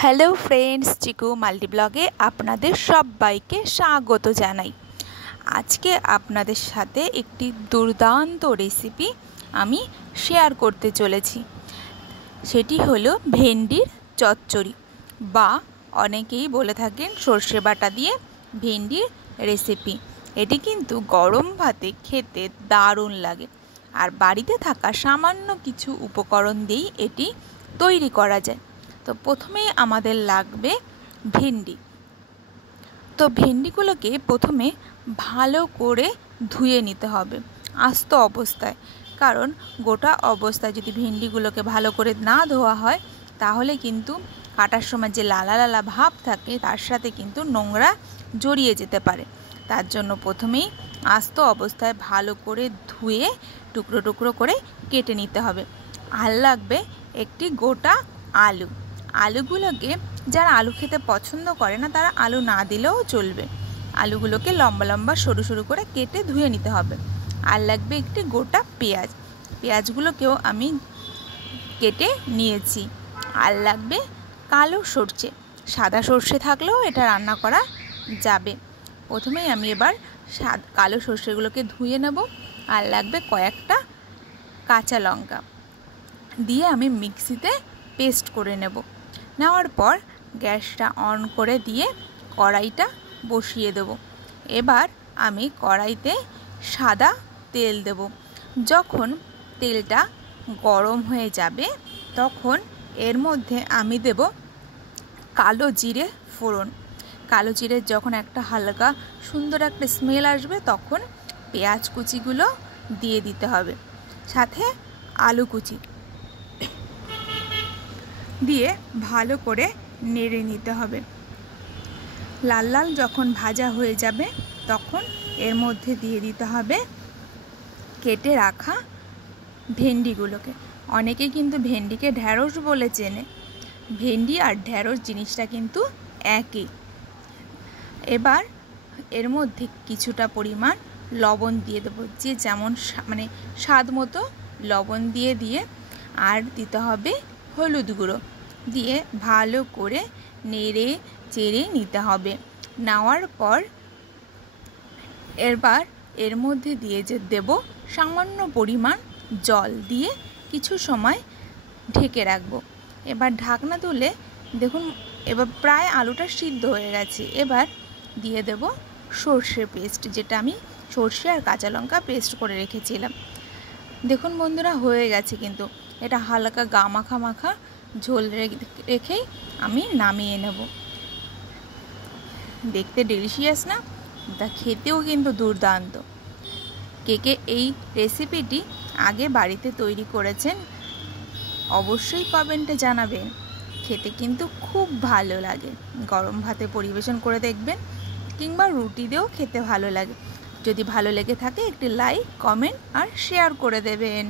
Hello friends, চিকু মাল্টিব্লগে আপনাদের সবাইকে স্বাগত জানাই। আজকে আপনাদের সাথে একটি দুর্দান্ত রেসিপি আমি শেয়ার করতে চলেছি। সেটি হলো ভেন্ডির চচ্চড়ি, বা অনেকেই বলে থাকেন সর্ষে বাটা দিয়ে ভেন্ডির রেসিপি। এটি কিন্তু গরম ভাতে খেতে দারুণ লাগে, আর বাড়িতে থাকা সামান্য কিছু উপকরণ দিয়েই এটি তৈরি করা যায়। তো প্রথমেই আমাদের লাগবে ভেন্ডি। তো ভেন্ডিগুলোকে প্রথমে ভালো করে ধুয়ে নিতে হবে আস্ত অবস্থায়, কারণ গোটা অবস্থায় যদি ভেন্ডিগুলোকে ভালো করে না ধোয়া হয় তাহলে কিন্তু কাটার সময় যে লালা লালা ভাব থাকে তার সাথে কিন্তু নোংরা জড়িয়ে যেতে পারে। তার জন্য প্রথমেই আস্ত অবস্থায় ভালো করে ধুয়ে টুকরো টুকরো করে কেটে নিতে হবে। আর লাগবে একটি গোটা আলু। আলুগুলোকে যারা আলু খেতে পছন্দ করে না তারা আলু না দিলেও চলবে। আলুগুলোকে লম্বা লম্বা সরু সরু করে কেটে ধুয়ে নিতে হবে। আর লাগবে একটি গোটা পেঁয়াজ। পেঁয়াজগুলোকেও আমি কেটে নিয়েছি। আর লাগবে কালো সর্ষে। সাদা সর্ষে থাকলেও এটা রান্না করা যাবে। প্রথমেই আমি এবার কালো সর্ষেগুলোকে ধুয়ে নেব। আর লাগবে কয়েকটা কাঁচা লঙ্কা দিয়ে আমি মিক্সিতে পেস্ট করে নেওয়ার পর গ্যাসটা অন করে দিয়ে কড়াইটা বসিয়ে দেব। এবার আমি কড়াইতে সাদা তেল দেব। যখন তেলটা গরম হয়ে যাবে তখন এর মধ্যে আমি দেব কালো জিরে ফোড়ন। কালো জিরের যখন একটা হালকা সুন্দর একটা স্মেল আসবে তখন পেঁয়াজ কুচিগুলো দিয়ে দিতে হবে, সাথে আলু কুচি দিয়ে ভালো করে নেড়ে নিতে হবে। লাল লাল যখন ভাজা হয়ে যাবে তখন এর মধ্যে দিয়ে দিতে হবে কেটে রাখা ভেন্ডিগুলোকে। অনেকে কিন্তু ভেন্ডিকে ঢ্যাঁড়স বলে চেনে। ভেন্ডি আর ঢ্যাঁড়স জিনিসটা কিন্তু একই। এবার এর মধ্যে কিছুটা পরিমাণ লবণ দিয়ে দেবো, যে যেমন স্বাদ মতো লবণ দিয়ে আর দিতে হবে হলুদ গুঁড়ো দিয়ে ভালো করে নেড়ে চেড়ে নিতে হবে। নেওয়ার পর এবার এর মধ্যে দিয়ে দেব সামান্য পরিমাণ জল দিয়ে কিছু সময় ঢেকে রাখবো। এবার ঢাকনা তুলে দেখুন এবার প্রায় আলুটা সিদ্ধ হয়ে গেছে। এবার দিয়ে দেব সর্ষে পেস্ট, যেটা আমি সর্ষে আর কাঁচা লঙ্কা পেস্ট করে রেখেছিলাম। দেখুন বন্ধুরা, হয়ে গেছে কিন্তু এটা হালকা গা মাখা মাখা ঝোল রেখেই আমি নামিয়ে নেব। দেখতে ডেলিশিয়াস না? তা খেতেও কিন্তু দুর্দান্ত। কে এই রেসিপিটি আগে বাড়িতে তৈরি করেছেন অবশ্যই কমেন্টে জানাবেন। খেতে কিন্তু খুব ভালো লাগে। গরম ভাতে পরিবেশন করে দেখবেন, কিংবা রুটি দিয়েও খেতে ভালো লাগে। যদি ভালো লেগে থাকে একটি লাইক, কমেন্ট আর শেয়ার করে দেবেন।